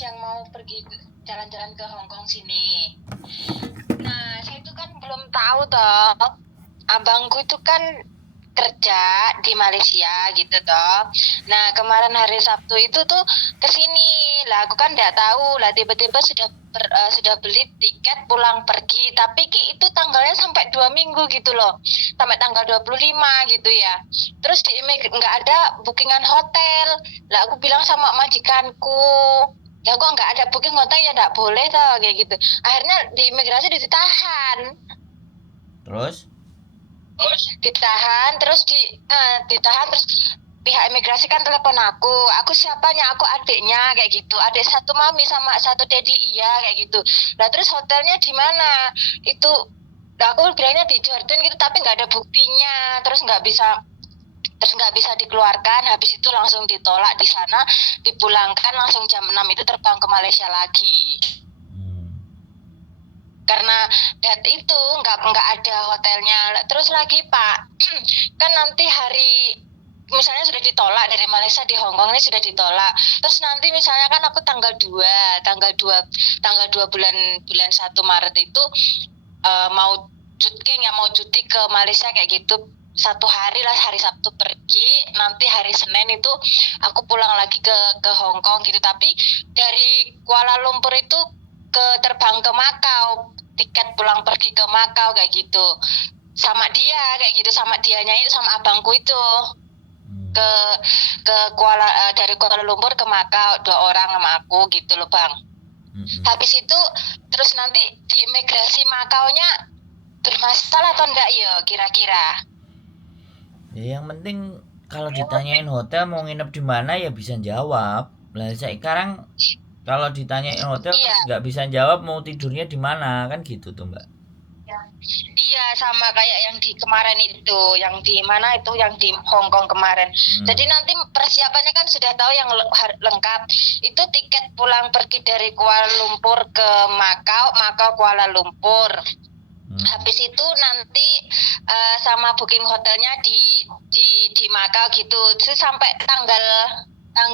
yang mau pergi jalan-jalan ke Hong Kong sini. Nah, saya itu kan belum tahu toh. Abangku itu kan kerja di Malaysia gitu toh. Nah, kemarin hari Sabtu itu tuh ke sini. Lah, aku kan nggak tahu. Lah, tiba-tiba sudah beli tiket pulang pergi. Tapi itu tanggalnya sampai 2 minggu gitu loh. Sampai tanggal 25 gitu ya. Terus nggak ada bookingan hotel. Lah, aku bilang sama majikanku, ya kok nggak ada booking hotel, ya nggak boleh tau kayak gitu. Akhirnya di imigrasi ditahan. Terus Ditahan terus ditahan terus pihak imigrasi kan telepon aku siapanya, aku adiknya kayak gitu, adik satu mami sama satu dedi, iya kayak gitu. Nah terus hotelnya di mana itu, aku bilangnya di Jordan gitu, tapi nggak ada buktinya, terus nggak bisa dikeluarkan. Habis itu langsung ditolak di sana, dipulangkan langsung jam 6 itu terbang ke Malaysia lagi. Karena itu nggak ada hotelnya. Terus lagi Pak, kan nanti hari misalnya sudah ditolak dari Malaysia di Hong Kong ini sudah ditolak. Terus nanti misalnya kan aku tanggal 2 bulan 1 Maret itu mau cuti ke Malaysia kayak gitu. 1 hari lah, hari Sabtu pergi, nanti hari Senin itu aku pulang lagi ke Hong Kong gitu. Tapi dari Kuala Lumpur itu terbang ke Makau, tiket pulang pergi ke Makau kayak gitu. Sama dia kayak gitu, sama dianya itu, sama abangku itu ke dari Kuala Lumpur ke Makau, 2 orang sama aku gitu loh Bang. Habis itu terus nanti di imigrasi Makaunya bermasalah atau enggak ya kira-kira? ya yang penting kalau ditanyain hotel mau nginep di mana ya bisa jawab. Lah sekarang kalau ditanyain hotel Iya. terus nggak bisa jawab mau tidurnya di mana kan gitu tuh Mbak. Iya, sama kayak yang di kemarin itu, yang di mana itu, yang di Hong Kong kemarin. Jadi nanti persiapannya kan sudah tahu yang lengkap. Itu tiket pulang pergi dari Kuala Lumpur ke Makau, Makau Kuala Lumpur. Habis itu nanti sama booking hotelnya di Makau gitu. Terus sampai tanggal 4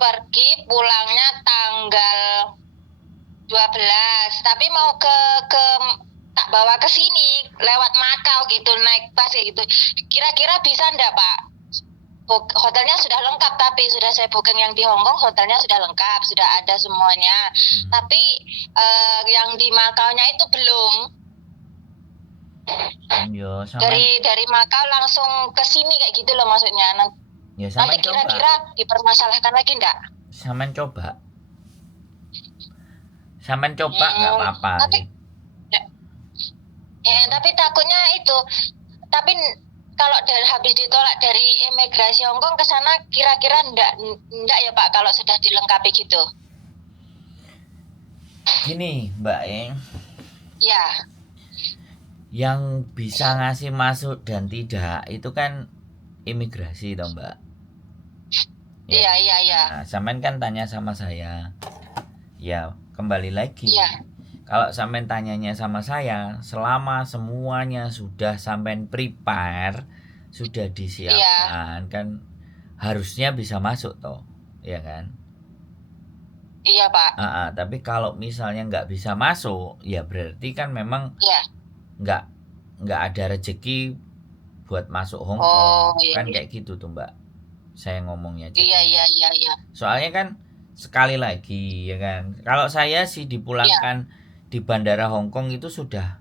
pergi, pulangnya tanggal 12. Tapi mau tak bawa ke sini lewat Makau gitu, naik pas kayak gitu. Kira-kira bisa ndak Pak? Hotelnya sudah lengkap, tapi sudah saya booking yang di Hong Kong, hotelnya sudah lengkap, sudah ada semuanya. Tapi yang di Makau-nya itu belum. Yo, Dari Makau langsung ke sini kayak gitu loh maksudnya. Nanti kira-kira dipermasalahkan lagi ndak? Saman coba nggak apa-apa tapi, sih. Tapi takutnya itu. Tapi kalau habis ditolak dari imigrasi Hong Kong ke sana, kira-kira enggak ya Pak kalau sudah dilengkapi gitu? Gini Mbak Ya. yang bisa ngasih masuk dan tidak itu kan imigrasi toh Mbak. Iya. Nah, Samen kan tanya sama saya. Ya, kembali lagi. Iya. Kalau sampean tanyanya sama saya, selama semuanya sudah sampean prepare, sudah disiapkan, kan harusnya bisa masuk toh, ya kan? Iya Pak. Tapi kalau misalnya nggak bisa masuk, ya berarti kan memang nggak ada rezeki buat masuk Hong Kong, kan kayak gitu tuh Mbak. Saya ngomongnya. Iya. Soalnya kan sekali lagi ya kan, kalau saya sih dipulangkan di bandara Hong Kong itu sudah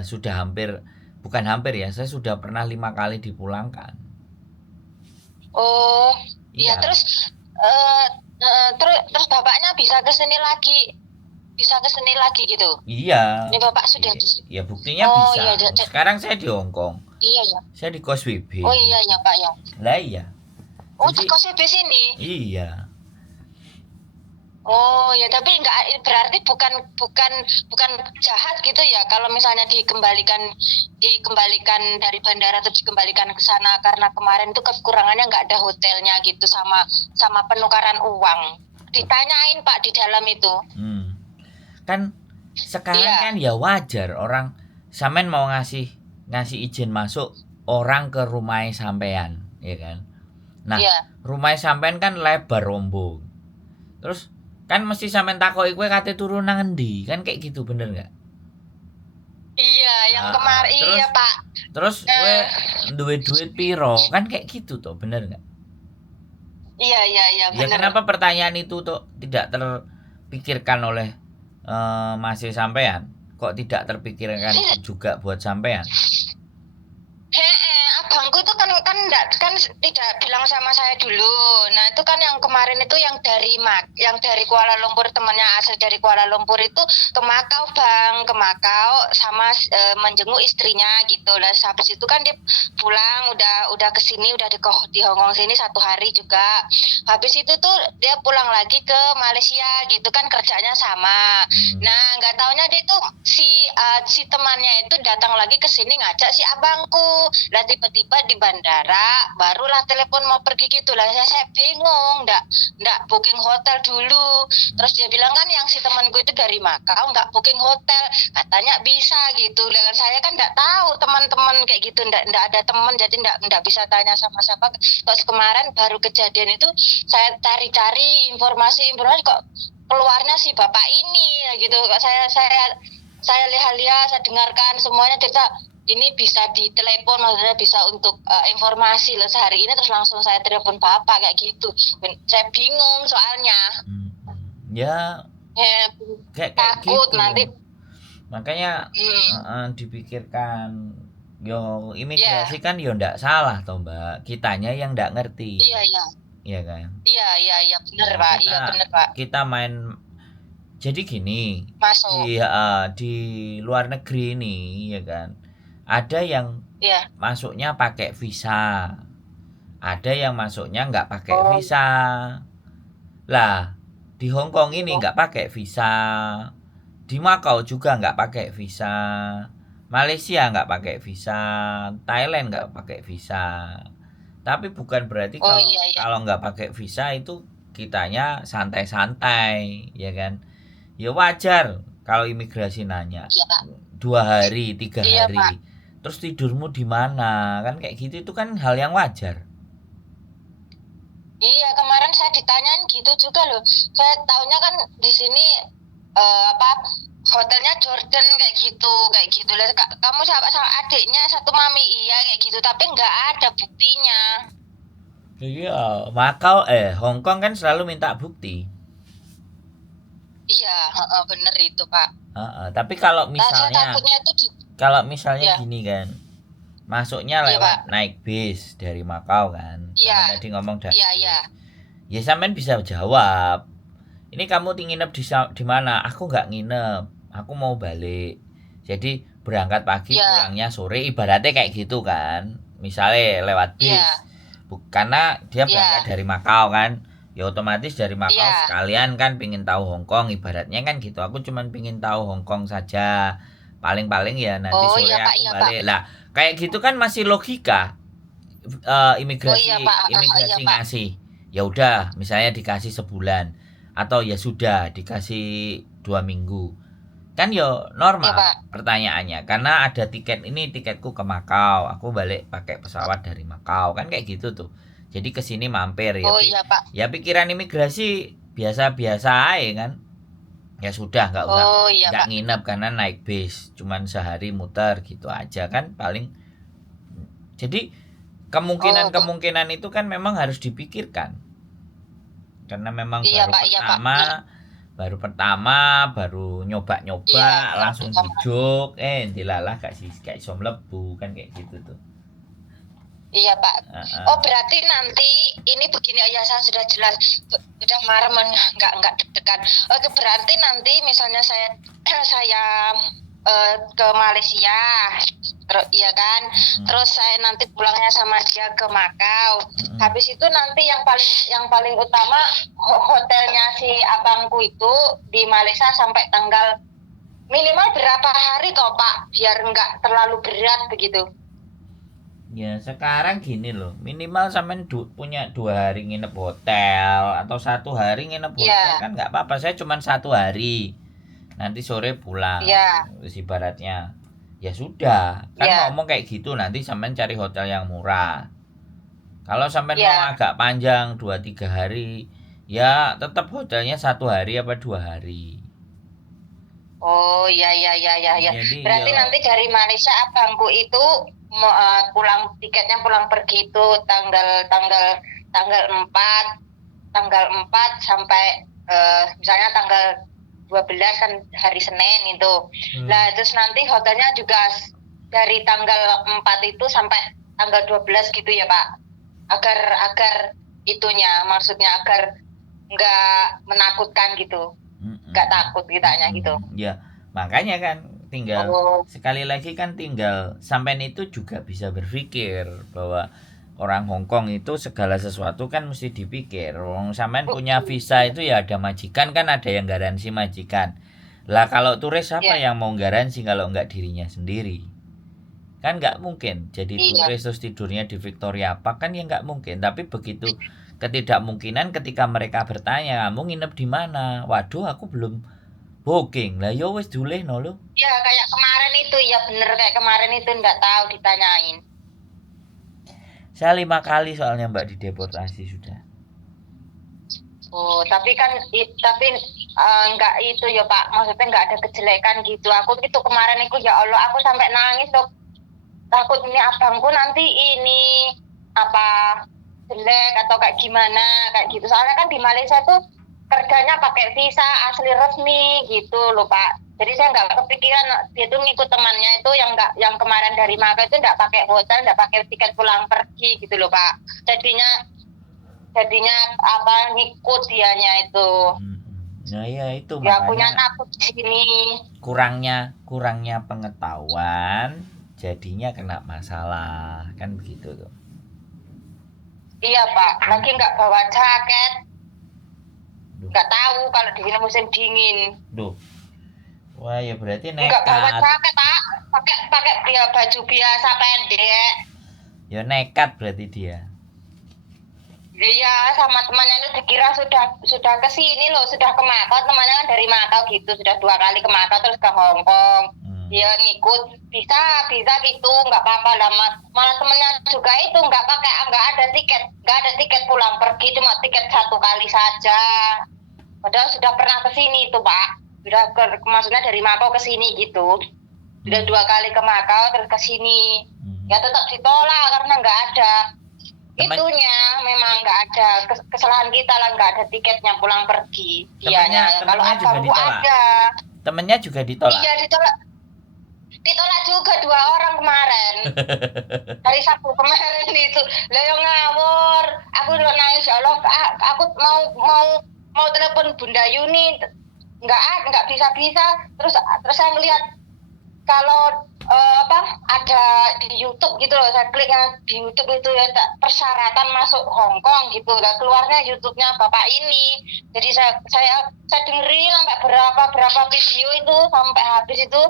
sudah hampir, bukan hampir ya, saya sudah pernah 5 kali dipulangkan. Oh iya. Terus terus bapaknya bisa ke sini lagi gitu? Iya. Ini bapak sudah ya buktinya bisa. Iya. Sekarang saya di Hong Kong. Iya ya. Saya di Kos WB. Oh iya ya Pak ya. Lah iya. Di Kos WB sini? Iya. Oh ya, tapi enggak, berarti bukan jahat gitu ya kalau misalnya dikembalikan dari bandara atau dikembalikan ke sana, karena kemarin itu kekurangannya nggak ada hotelnya gitu, sama penukaran uang. Ditanyain Pak di dalam itu. Kan sekarang kan ya wajar orang sampean mau ngasih izin masuk orang ke rumah sampean, ya kan? Nah, rumah sampean kan lebar rombong. Terus kan mesti sampean takoki kowe kate turu nang endi, kan kayak gitu bener nggak? Iya, yang kemarin iya Pak. Terus kowe duwe duit piro, kan kayak gitu tuh, bener nggak? Iya Ya bener. kenapa pertanyaan itu tuh tidak terpikirkan oleh masih sampean? Kok tidak terpikirkan juga buat sampean? Abangku itu kan tidak bilang sama saya dulu. Nah itu kan yang kemarin itu yang dari Kuala Lumpur, temannya asal dari Kuala Lumpur itu ke Makau Bang, ke Makau sama menjenguk istrinya gitu lah. Habis itu kan dia pulang udah kesini udah di Hong Kong sini 1 hari juga. Habis itu tuh dia pulang lagi ke Malaysia gitu kan, kerjanya sama. Nah nggak taunya dia tuh si temannya itu datang lagi ke sini ngajak si abangku. Lah tiba-tiba di bandara barulah telepon mau pergi gitu lah. Saya bingung, ndak booking hotel dulu. Terus dia bilang kan yang si temanku itu dari Makau nggak booking hotel, katanya bisa gitu. Dengan saya kan ndak tahu teman-teman kayak gitu, ndak ada teman, jadi ndak bisa tanya sama siapa. Terus kemarin baru kejadian itu saya cari-cari informasi kok keluarnya si bapak ini gitu. Saya lihat-lihat, saya dengarkan semuanya cerita ini bisa ditelepon, maksudnya bisa untuk informasi loh sehari ini, terus langsung saya telepon bapak kayak gitu. Saya bingung soalnya. Ya kayak takut gitu. Nanti makanya dipikirkan. Yo imigrasi kan yo ndak salah toh Mbak, kitanya yang ndak ngerti. Iya kan? Iya benar Pak. Iya benar Pak. Kita main. Jadi gini, masuk di luar negeri ini ya kan, ada yang masuknya pakai visa, ada yang masuknya nggak pakai visa. Lah di Hong Kong ini nggak pakai visa, di Makau juga nggak pakai visa, Malaysia nggak pakai visa, Thailand nggak pakai visa. Tapi bukan berarti kalau nggak pakai visa itu kitanya santai-santai, ya kan? Ya wajar kalau imigrasi nanya 2 hari 3 hari, terus tidurmu di mana, kan kayak gitu, itu kan hal yang wajar. Iya, kemarin saya ditanyain gitu juga loh. Saya taunya kan di sini hotelnya Jordan kayak gitu lah. Kamu sama adiknya satu mami, iya kayak gitu, tapi nggak ada buktinya. Iya, Makau Hong Kong kan selalu minta bukti. Iya, bener itu Pak. Tapi kalau misalnya gini kan, masuknya lewat naik bis dari Makau kan, tadi ngomong dari ya sampean bisa jawab, ini kamu nginep di mana? Aku nggak nginep, aku mau balik, jadi berangkat pagi pulangnya sore, ibaratnya kayak gitu kan, misalnya lewat bis. Karena dia berangkat dari Makau kan, ya otomatis dari Makau sekalian kan pingin tahu Hong Kong, ibaratnya kan gitu. Aku cuman pingin tahu Hong Kong saja, paling-paling ya nanti sore aku balik lah, kayak gitu kan masih logika. Imigrasi ngasih, ya udah misalnya dikasih sebulan, atau ya sudah dikasih 2 minggu, kan yo normal pertanyaannya, karena ada tiket, ini tiketku ke Makau, aku balik pakai pesawat dari Makau, kan kayak gitu tuh. Jadi kesini mampir ya. Ya pikiran imigrasi biasa-biasa aja kan. Ya sudah nggak usah nggak nginep karena naik bis, cuman sehari muter gitu aja kan paling. Jadi kemungkinan itu kan memang harus dipikirkan, karena memang baru pertama baru nyoba langsung dijuk dilalah gak iso mlebu kan kayak gitu tuh. Iya Pak. Oh berarti nanti ini begini ya, saya sudah jelas, sudah marah nggak deg-degan. Oke, berarti nanti misalnya saya ke Malaysia, ya kan, terus saya nanti pulangnya sama dia ke Makau. Habis itu nanti yang paling utama hotelnya si abangku itu di Malaysia sampai tanggal minimal berapa hari toh Pak, biar nggak terlalu berat begitu. Ya sekarang gini loh, minimal sampean punya 2 hari nginep hotel atau 1 hari nginep hotel kan nggak apa-apa. Saya cuma 1 hari, nanti sore pulang. Terus ibaratnya ya sudah kan ngomong kayak gitu, nanti sampean cari hotel yang murah. Kalau sampai mau agak panjang 2-3 hari, ya tetap hotelnya 1 hari apa 2 hari. Oh ya. Jadi, berarti nanti dari Malaysia abangku itu pulang tiketnya pulang pergi itu tanggal 4 sampai misalnya tanggal 12 kan hari Senin itu. Nah, terus nanti hotelnya juga dari tanggal 4 itu sampai tanggal 12 gitu ya, Pak. Agar itunya maksudnya agar nggak menakutkan gitu. Nggak takut kitanya gitu. Ya, makanya kan tinggal sekali lagi kan tinggal sampean itu juga bisa berpikir bahwa orang Hongkong itu segala sesuatu kan mesti dipikir. Wong sampean punya visa itu ya ada majikan, kan ada yang garansi majikan. Lah kalau turis siapa yang mau garansi kalau nggak dirinya sendiri? Kan nggak mungkin jadi turis terus tidurnya di Victoria Park, kan ya nggak mungkin. Tapi begitu ketidakmungkinan ketika mereka bertanya, kamu nginep di mana? Waduh, aku belum booking. Lah yo wis dulehno lho. Ya kayak kemarin itu, ya bener kayak kemarin itu nggak tahu ditanyain. Saya 5 kali soalnya Mbak dideportasi sudah. Oh, tapi enggak itu ya Pak, maksudnya enggak ada kejelekan gitu. Aku itu kemarin itu ya Allah, aku sampai nangis loh. Takut ini abangku nanti ini apa jelek atau kayak gimana kayak gitu. Soalnya kan di Malaysia tuh kerjanya pakai visa asli resmi gitu loh Pak. Jadi saya nggak kepikiran dia tuh ngikut temannya itu yang kemarin dari Maka itu nggak pakai hotel, nggak pakai tiket pulang pergi gitu loh Pak. Jadinya apa ngikut dianya itu. Nah ya itu ya punya takut di sini. Kurangnya pengetahuan jadinya kena masalah kan begitu tuh. Iya Pak, lagi nggak bawa jaket. Nggak tahu kalau di sini musim dingin. Wah ya berarti nekat. Nggak bawa jaket Pak, pakai ya baju biasa pendek. Ya nekat berarti dia. Iya, sama temannya itu dikira sudah ke sini loh, sudah ke Macau, temannya kan dari Macau gitu, sudah 2 kali ke Macau terus ke Hong Kong. Dia ngikut bisa gitu, nggak apa-apa lah. Malah temennya juga itu nggak ada tiket pulang pergi, cuma tiket 1 kali saja. Padahal sudah pernah ke sini itu Pak, maksudnya dari Macau ke sini gitu, sudah 2 kali ke Macau terus ke sini. Ya tetap ditolak karena nggak ada. Itunya memang nggak ada kesalahan kita lah, nggak ada tiketnya pulang pergi. Dianya kalau abangku ada. Temennya juga ditolak. Iya ditolak juga 2 orang kemarin. Hari Sabtu kemarin itu. Lah yang ngawur. Aku udah nangis ya Allah. Aku mau telepon Bunda Yuni, nggak bisa. Terus saya ngelihat kalau ada di YouTube gitu loh, saya klik di YouTube itu ya persyaratan masuk Hong Kong gitu, dan keluarnya YouTube-nya Bapak ini. Jadi saya dengerin sampai berapa video itu sampai habis itu,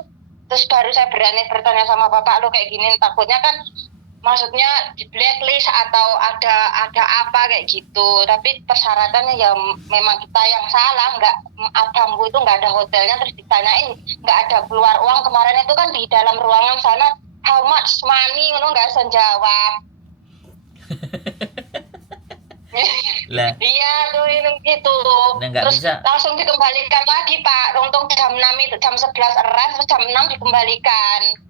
terus baru saya berani bertanya sama Bapak, lo kayak gini takutnya kan maksudnya di blacklist atau ada apa kayak gitu. Tapi persyaratannya ya memang kita yang salah, abangku itu nggak ada hotelnya, terus ditanyain nggak ada keluar uang. Kemarin itu kan di dalam ruangan sana how much money ngono nggak bisa jawab. Iya tuh ini gitu. Terus bisa. Langsung dikembalikan lagi Pak. Untung jam 6 itu, jam 11 eras, terus jam 6 dikembalikan.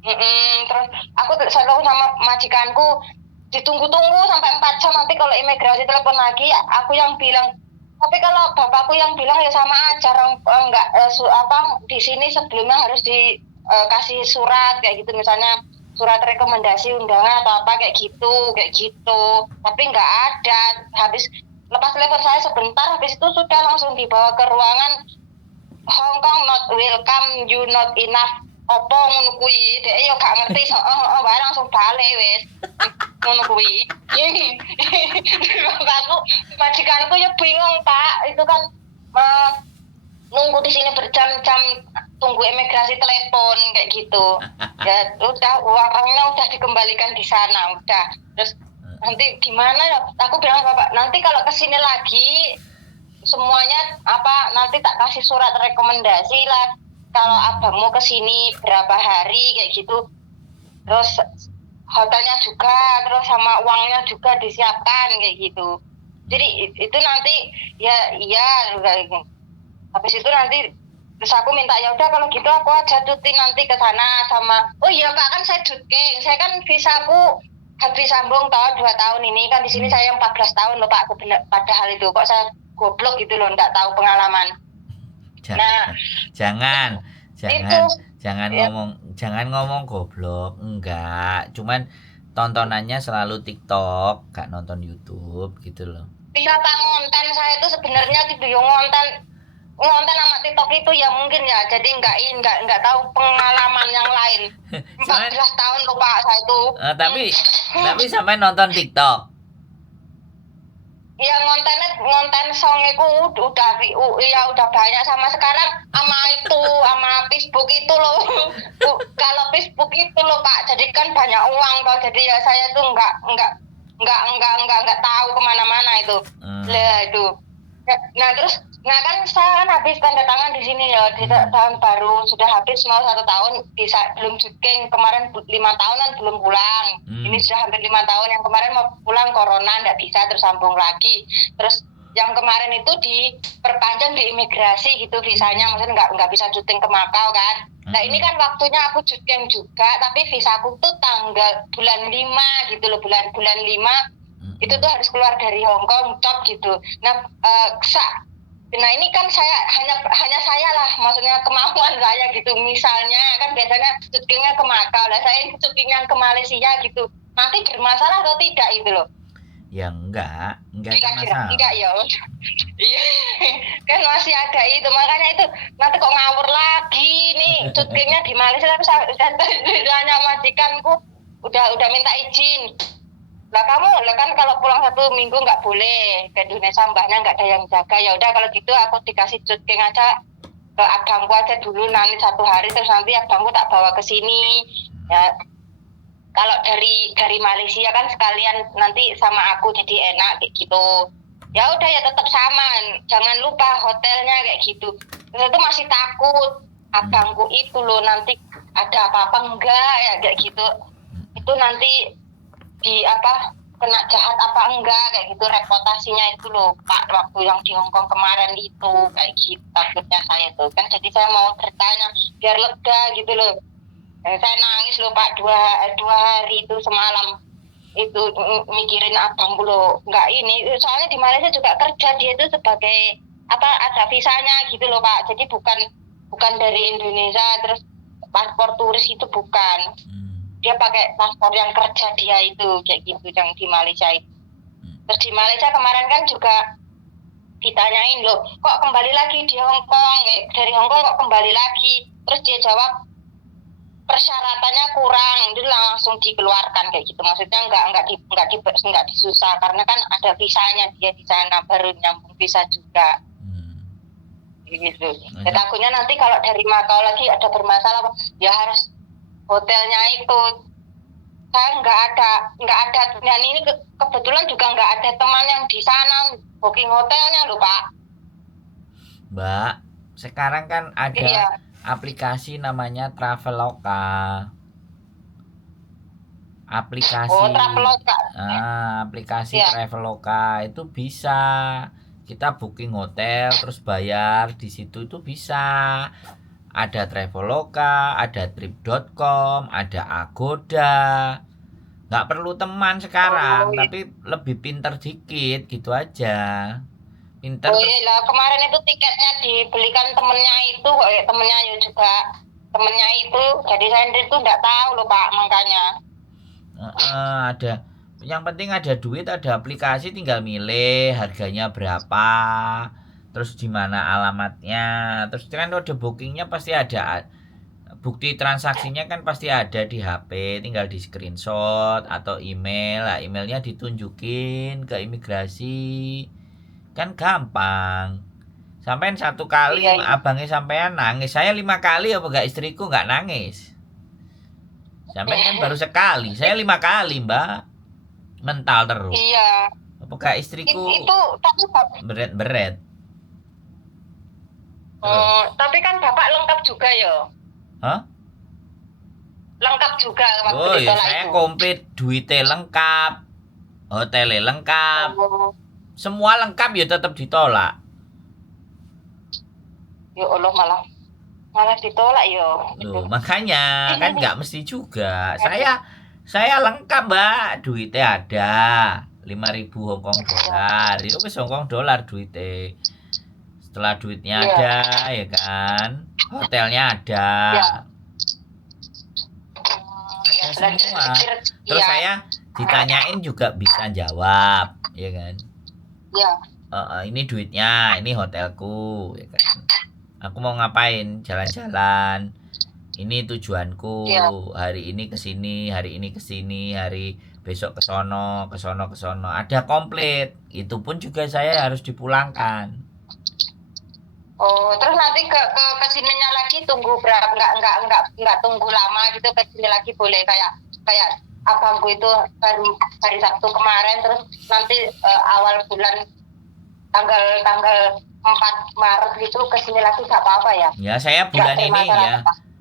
Terus aku selalu sama majikanku ditunggu-tunggu sampai 4 jam, nanti kalau imigrasi telepon lagi aku yang bilang. Tapi kalau bapakku yang bilang ya sama aja, di sini sebelumnya harus dikasih surat kayak gitu, misalnya surat rekomendasi undangan atau apa kayak gitu. Tapi nggak ada. Habis lepas telepon saya sebentar, habis itu sudah langsung dibawa ke ruangan Hong Kong not welcome, you not enough. Opo ngono kuwi, dhek yo gak ngerti, wae langsung balik wis. Ngono kuwi. Bapakku, majikanku ya bingung, Pak. Itu kan nunggu di sini berjam-jam, tunggu imigrasi telepon kayak gitu. Ya udah uangnya udah dikembalikan di sana, udah. Terus nanti gimana ya? Aku bilang Bapak, nanti kalau ke sini lagi semuanya nanti tak kasih surat rekomendasi lah. Kalau abangmu kesini berapa hari kayak gitu, terus hotelnya juga, terus sama uangnya juga disiapkan kayak gitu. Jadi itu nanti ya iya, habis itu nanti terus aku minta ya udah kalau gitu aku aja cuti nanti ke sana sama. Oh iya Pak, kan saya cuti, saya kan visaku habis sambung tahun 2 tahun ini kan di sini saya 14 tahun loh Pak, padahal itu kok saya goblok gitu loh, nggak tahu pengalaman. Nah, jangan itu jangan ngomong goblok, enggak, cuman tontonannya selalu TikTok, gak nonton YouTube gitu loh. Iya Pak, ngonten saya itu sebenarnya gitu ya, ngonten sama TikTok itu ya mungkin ya, jadi nggak tahu pengalaman yang lain. 14 tahun loh Pak saya itu. Tapi sampai nonton TikTok. Iya, ngonten song itu udah banyak sama sekarang sama Facebook itu loh. Kalau Facebook itu loh Pak, jadi kan banyak uang toh, jadi ya saya tuh nggak tahu kemana-mana itu. Lah itu. Nah terus, kan saya kan habis tanda tangan di sini ya, di tahun baru sudah habis mau 1 tahun, bisa belum syuting, kemarin 5 tahunan belum pulang. Ini sudah hampir 5 tahun, yang kemarin mau pulang corona nggak bisa, terus sambung lagi. Terus yang kemarin itu diperpanjang di imigrasi gitu visanya, maksudnya nggak bisa syuting ke Makau kan. Nah ini kan waktunya aku syuting juga, tapi visaku tuh tanggal bulan 5 gitu loh, bulan 5 itu tuh harus keluar dari Hong Kong top gitu. Nah ini kan saya hanya saya lah, maksudnya kemauan saya gitu. Misalnya kan biasanya syutingnya ke Makau, lah saya syutingnya ke Malaysia gitu. Nanti bermasalah atau tidak itu loh? Ya enggak ada masalah. Enggak ya. Iya. Kan masih ada itu, makanya itu nanti kok ngawur lagi nih, syutingnya di Malaysia tapi hanya majikanku udah minta izin. Lah kan kalau pulang 1 minggu nggak boleh ke Indonesia, mbahnya nggak ada yang jaga. Ya udah kalau gitu aku dikasih syuting aja ke abangku aja dulu, nanti 1 hari, terus nanti abangku tak bawa ke sini. Ya kalau dari Malaysia kan sekalian nanti sama aku jadi enak kayak gitu. Ya udah ya tetap sama, jangan lupa hotelnya kayak gitu. Terus itu masih takut abangku itu loh, nanti ada apa-apa enggak ya kayak gitu. Itu nanti kena jahat apa enggak kayak gitu, reputasinya itu loh Pak, waktu yang di Hongkong kemarin itu kayak gitu takutnya saya tuh kan. Jadi saya mau bertanya biar lega gitu loh. Saya nangis loh Pak 2 hari itu semalam itu mikirin abangku loh. Enggak ini, soalnya di Malaysia juga kerja dia itu sebagai ada visanya gitu loh Pak, jadi bukan dari Indonesia terus paspor turis itu bukan. Dia pakai paspor yang kerja dia itu kayak gitu yang di Malaysia itu. Terus di Malaysia kemarin kan juga ditanyain loh, kok kembali lagi di Hong Kong, dari Hong Kong kok kembali lagi. Terus dia jawab persyaratannya kurang, itu langsung dikeluarkan kayak gitu. Maksudnya nggak disusah karena kan ada visanya dia di sana, baru nyambung visa juga. Gitu. Ya, takutnya nanti kalau dari Makau lagi ada bermasalah, ya harus hotelnya itu. Saya nggak ada, dan ini kebetulan juga nggak ada teman yang di sana booking hotelnya loh Pak. Mbak, sekarang kan ada aplikasi namanya Traveloka. Aplikasi Traveloka itu bisa kita booking hotel terus bayar di situ, itu bisa. Ada Traveloka, ada Trip.com, ada Agoda. Nggak perlu teman sekarang, tapi lebih pinter dikit gitu aja. Pinter. Lah kemarin itu tiketnya dibelikan temennya itu, temennya itu, jadi saya itu nggak tahu loh Pak, makanya. Ada. Yang penting ada duit, ada aplikasi, tinggal milih harganya berapa. Terus di mana alamatnya, terus kan udah bookingnya pasti ada, bukti transaksinya kan pasti ada di HP, tinggal di screenshot atau email. Lah emailnya ditunjukin ke imigrasi, kan gampang. Sampean 1 kali abangnya sampean nangis, saya 5 kali apa gak istriku gak nangis. Sampean kan baru sekali, saya 5 kali Mbak, mental terus. Iya. Apa gak istriku itu tapi beret. Tapi kan Bapak lengkap juga ya. Hah? lengkap juga waktu Oh ya ditolak saya itu. komplit, duitnya lengkap, hotelnya lengkap, Oh, semua lengkap ya tetap ditolak. ya Allah malah malah ditolak yo. Loh, makanya kan nggak mesti juga. Saya lengkap, Mbak. Duitnya ada. 5.000 Hongkong dolar. Itu wis Hongkong dolar duitnya. Setelah duitnya Iya. ada, ya kan? Hotelnya ada. Ya. Ada semua. Terus Iya. saya ditanyain juga bisa jawab, ya kan? Ya. Ini duitnya, ini hotelku, ya kan? Aku mau ngapain? Jalan-jalan. Ini tujuanku. Iya. Hari ini ke sini, hari ini ke sini, hari besok ke sono, ke sono, ke sono. Ada komplit. Itu pun juga saya harus dipulangkan. Oh, terus nanti ke sininya lagi tunggu berapa? Enggak tunggu lama gitu, ke sini lagi boleh kayak abangku itu hari Sabtu kemarin, terus nanti awal bulan tanggal 4 Maret gitu ke sini lagi nggak apa-apa ya? Ya, saya bulan ini ya.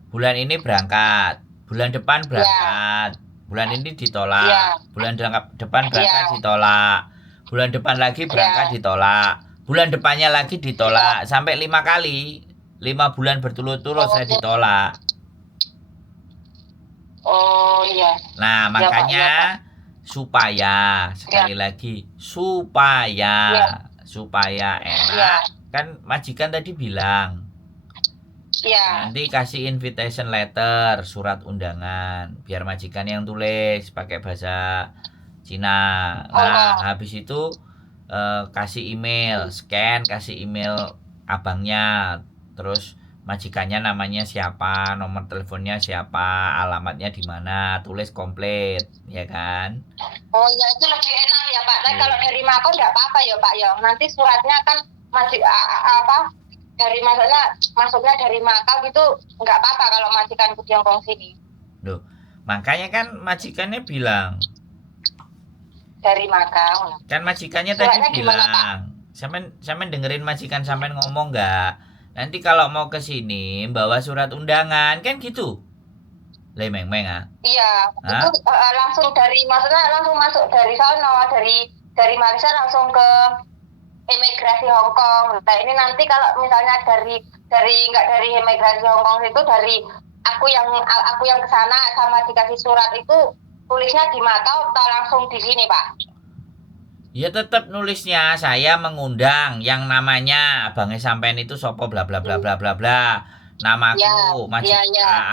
Bulan ini berangkat. Bulan depan berangkat. Bulan ini ditolak. Ya. Bulan depan berangkat ditolak. Bulan depan lagi berangkat ditolak. Bulan depannya lagi ditolak. Sampai 5 kali. 5 bulan berturut-turut saya ditolak. Oh iya. Nah, makanya supaya sekali lagi supaya enak, kan majikan tadi bilang nanti kasih invitation letter, surat undangan, biar majikan yang tulis pakai bahasa Cina. Nah, habis itu kasih email, scan, kasih email abangnya, terus majikannya namanya siapa, nomor teleponnya siapa, alamatnya di mana, tulis komplit, ya kan? Oh ya, itu lebih enak ya Pak. Tapi kalau dari Mako nggak apa-apa ya Pak ya. Nanti suratnya kan masih dari masuknya dari Mako gitu nggak apa-apa kalau majikanku di Hongkong sini. Loh, makanya kan majikannya bilang dari Makau. Kan majikannya tadi bilang, sampean dengerin majikan sampean ngomong nggak? Nanti kalau mau ke sini bawa surat undangan, kan gitu. Lemeng-meng ah. Iya, itu langsung langsung masuk dari sana, dari Malaysia langsung ke imigrasi Hongkong. Nah, ini nanti kalau misalnya dari nggak dari imigrasi Hongkong itu dari aku yang ke sana sama dikasih surat itu tulisnya di Makau atau langsung di sini, Pak? Ya tetap nulisnya saya mengundang yang namanya abangnya sampean itu sopo bla bla bla bla bla bla. Namaku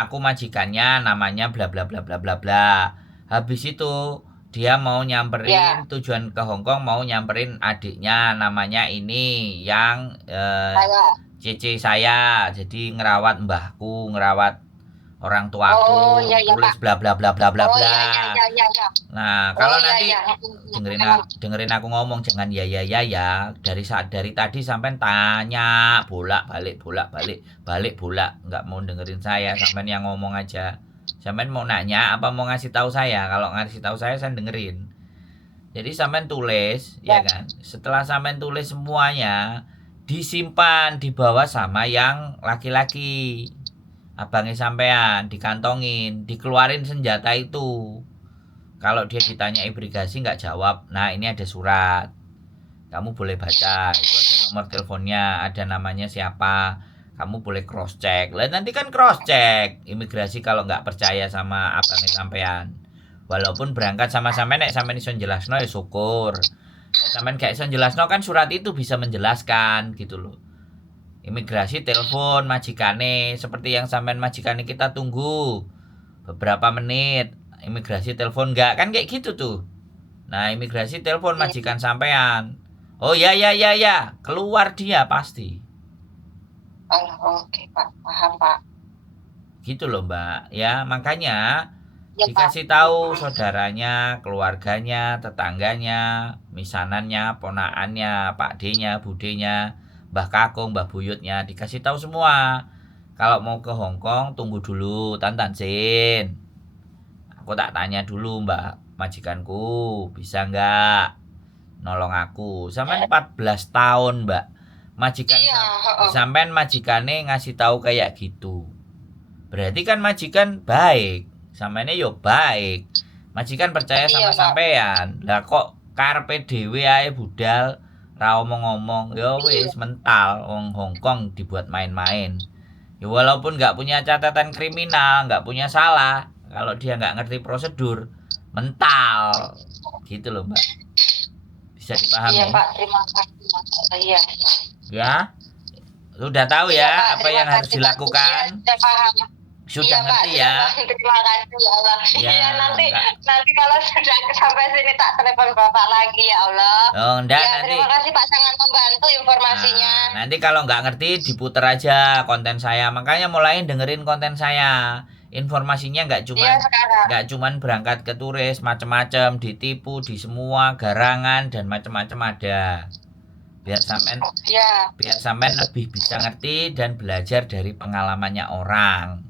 aku majikannya namanya bla bla bla bla bla bla. Habis itu dia mau nyamperin tujuan ke Hongkong, mau nyamperin adiknya namanya ini yang Cici saya, jadi ngerawat mbahku, ngerawat orang tuaku, tulis bla bla bla bla bla bla. Nah, kalau nanti dengerin aku ngomong, jangan ya dari tadi sampai tanya bolak balik nggak mau dengerin saya, sampai yang ngomong aja. Sampai mau nanya apa mau ngasih tahu saya? Kalau ngasih tahu saya dengerin. Jadi sampai tulis, ya kan? Setelah sampai tulis semuanya, disimpan di bawah sama yang laki-laki. Abangnya sampean dikantongin, dikeluarin senjata itu. Kalau dia ditanya imigrasi nggak jawab, nah ini ada surat. Kamu boleh baca, itu ada nomor teleponnya, ada namanya siapa. Kamu boleh cross check. Lah nanti kan cross check imigrasi kalau nggak percaya sama abangnya sampean. Walaupun berangkat sama sampean nek sampean iso jelasno ya syukur. Sampean gak iso jelasno kan surat itu bisa menjelaskan gitu loh. Imigrasi telepon majikane seperti yang sampean majikane kita tunggu beberapa menit. Imigrasi telepon enggak kan kayak gitu tuh. Nah, imigrasi telepon majikan sampean. Oh ya, keluar dia pasti. Oke Pak, paham Pak. Gitu loh Mbak. Ya makanya dikasih tahu saudaranya, keluarganya, tetangganya, misanannya, ponaannya, Pak D-nya, Budenya, Mbah Kakung, Mbah Buyutnya, dikasih tahu semua. Kalau mau ke Hongkong tunggu dulu, Tansin. Aku tak tanya dulu Mbak majikanku, bisa nggak nolong aku? Sampai 14 tahun Mbak. Majikan sampean majikane ngasih tahu kayak gitu. Berarti kan majikan baik Sampeyan yo baik. Majikan percaya sama Iya, Pak. sampean. Lah kok karepe dhewe ae budal ra omong-omong. Ya wis mental wong Hongkong dibuat main-main. Ya walaupun nggak punya catatan kriminal, nggak punya salah, kalau dia nggak ngerti prosedur, mental. Gitu loh, Mbak. Bisa dipahami? Iya, Pak. Terima kasih, Mas. Iya. Ya. Sudah tahu Iya, ya Pak. apa yang harus Pak. dilakukan? Iya, sudah paham. Sudah Iya, ngerti Pak, ya? Terima kasih ya Allah. Ya, Iya, nanti enggak. kalau sudah sampai sini tak telepon Bapak lagi ya Allah. Oh, enggak Ya, nanti. terima kasih Pak, sangat membantu informasinya. Nah, nanti kalau nggak ngerti diputer aja konten saya. Makanya mulai dengerin konten saya. Informasinya nggak cuman berangkat ke turis macem-macem, ditipu di semua garangan dan macem-macem ada. Biar sampean lebih bisa ngerti dan belajar dari pengalamannya orang.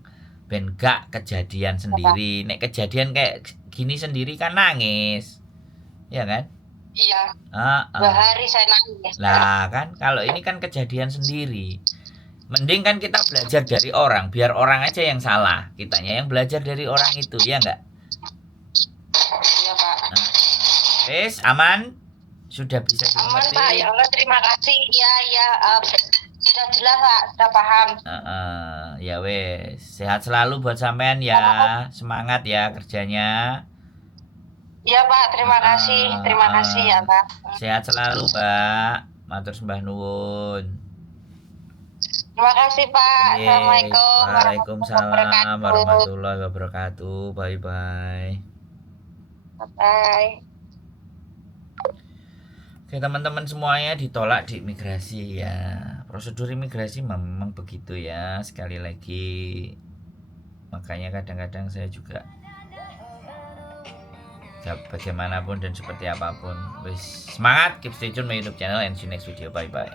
Ben gak kejadian sendiri. Nek kejadian kayak gini sendiri kan nangis. Ya kan? Iya. 2 hari saya nangis. Lah kan kalau ini kan kejadian sendiri. Mending kan kita belajar dari orang, biar orang aja yang salah, kitanya yang belajar dari orang itu, ya enggak? Iya, Pak. Wes, aman? Sudah bisa dimengerti? Aman, Pak. Ya Allah, terima kasih. Iya, sudah jelas, Pak. Sudah paham. Ya wes, sehat selalu buat sampean ya. Semangat ya kerjanya. Iya, Pak. Terima kasih. Terima kasih ya, Pak. Sehat selalu, Pak. Matur sembah nuwun. Terima kasih, Pak. Assalamualaikum. Waalaikumsalam warahmatullahi wabarakatuh. Bye-bye. Bye. Oke teman-teman semuanya, ditolak di imigrasi ya. Prosedur imigrasi memang begitu ya. Sekali lagi, makanya kadang-kadang saya juga bagaimanapun dan seperti apapun, wis semangat, keep stay tune my YouTube channel and see you next video. Bye bye.